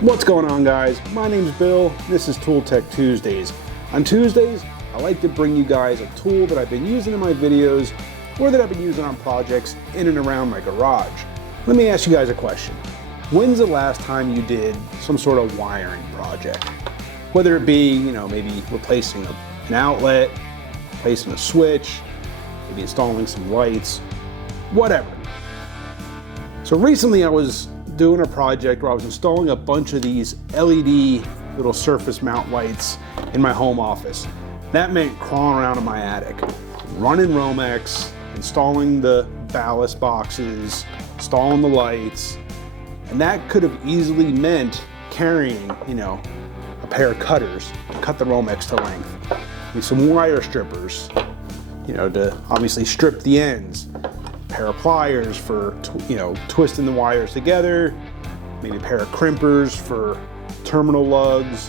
What's going on, guys? My name's Bill. This is Tool Tech Tuesdays. On Tuesdays, I like to bring you guys a tool that I've been using in my videos or that I've been using on projects in and around my garage. Let me ask you guys a question. When's the last time you did some sort of wiring project? Whether it be, maybe replacing an outlet, replacing a switch, maybe installing some lights, whatever. So recently I was doing a project where I was installing a bunch of these LED little surface mount lights in my home office. That meant crawling around in my attic, running Romex, installing the ballast boxes, installing the lights, and that could have easily meant carrying, a pair of cutters to cut the Romex to length, maybe some wire strippers, to obviously strip the ends, a pair of pliers for, twisting the wires together, maybe a pair of crimpers for terminal lugs,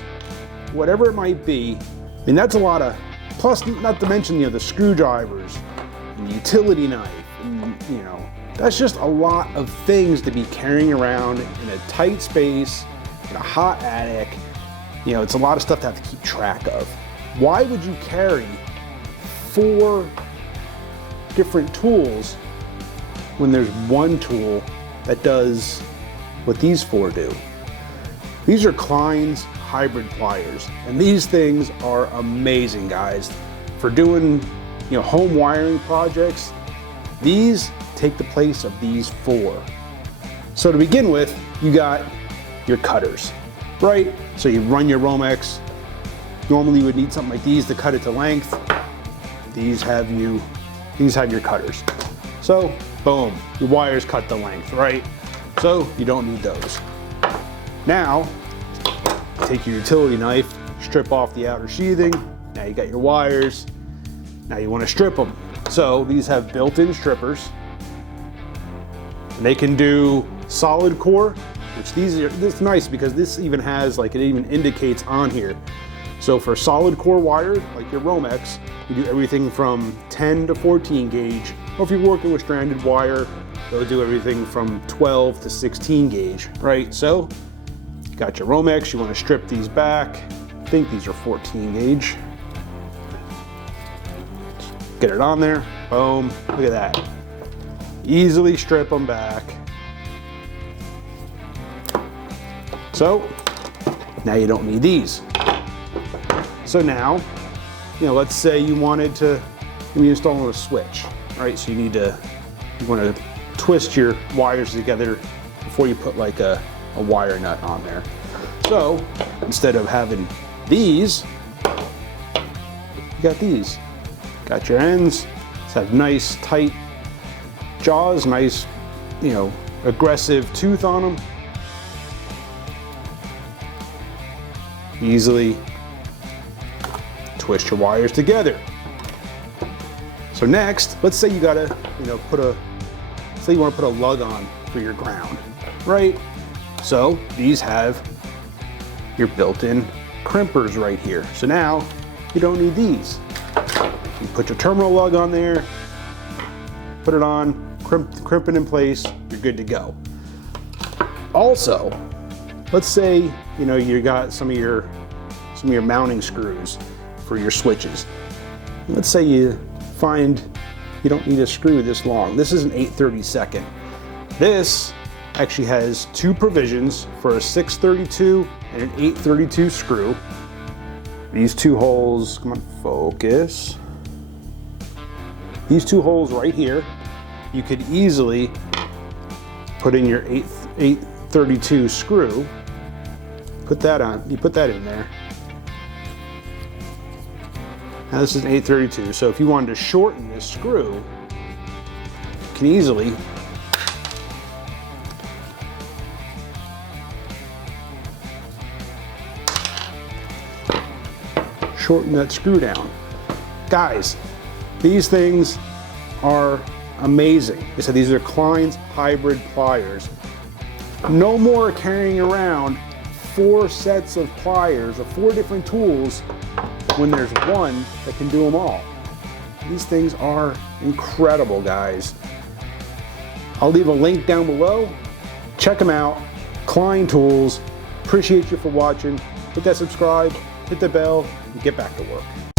whatever it might be. I mean, that's a lot of, plus not to mention, the screwdrivers and the utility knife, and, that's just a lot of things to be carrying around in a tight space, in a hot attic. It's a lot of stuff to have to keep track of. Why would you carry 4 different tools when there's one tool that does what these 4 do? These are Klein's hybrid pliers, and these things are amazing, guys. For doing, home wiring projects, these take the place of these 4. So to begin with, you got your cutters, right? So you run your Romex. Normally you would need something like these to cut it to length. These have your cutters. So boom, your wires cut the length, right? So you don't need those. Now, take your utility knife, strip off the outer sheathing. Now you got your wires. Now you want to strip them. So these have built-in strippers. And they can do solid core, which this is nice because this even has, it even indicates on here. So for solid core wire, like your Romex, you do everything from 10 to 14 gauge. Or if you're working with stranded wire, they'll do everything from 12 to 16 gauge, right? So you got your Romex, you want to strip these back. I think these are 14 gauge. Get it on there, boom, look at that. Easily strip them back. So now you don't need these. So now, let's say you wanted to maybe install a switch, right? So you want to twist your wires together before you put a wire nut on there. So instead of having these, you got these. Got your ends. These have nice tight jaws, nice, aggressive tooth on them. Easily twist your wires together. So next, let's say you gotta, say you want to put a lug on for your ground, right? So these have your built-in crimpers right here. So now you don't need these. You put your terminal lug on there, put it on, crimp it in place, you're good to go. Also, let's say, you got some of your mounting screws for your switches. Let's say you find you don't need a screw this long. This is an 8/32. This actually has 2 provisions for a 6/32 and an 8/32 screw. These 2 holes, come on, focus. These 2 holes right here, you could easily put in your 8/32 screw. Put that on, you put that in there. Now this is an 8/32, so if you wanted to shorten this screw, you can easily shorten that screw down. Guys, these things are amazing. So these are Klein's hybrid pliers. No more carrying around 4 sets of pliers or 4 different tools when there's one that can do them all. These things are incredible, guys. I'll leave a link down below. Check them out. Klein tools. Appreciate you for watching. Hit that subscribe, hit the bell, and get back to work.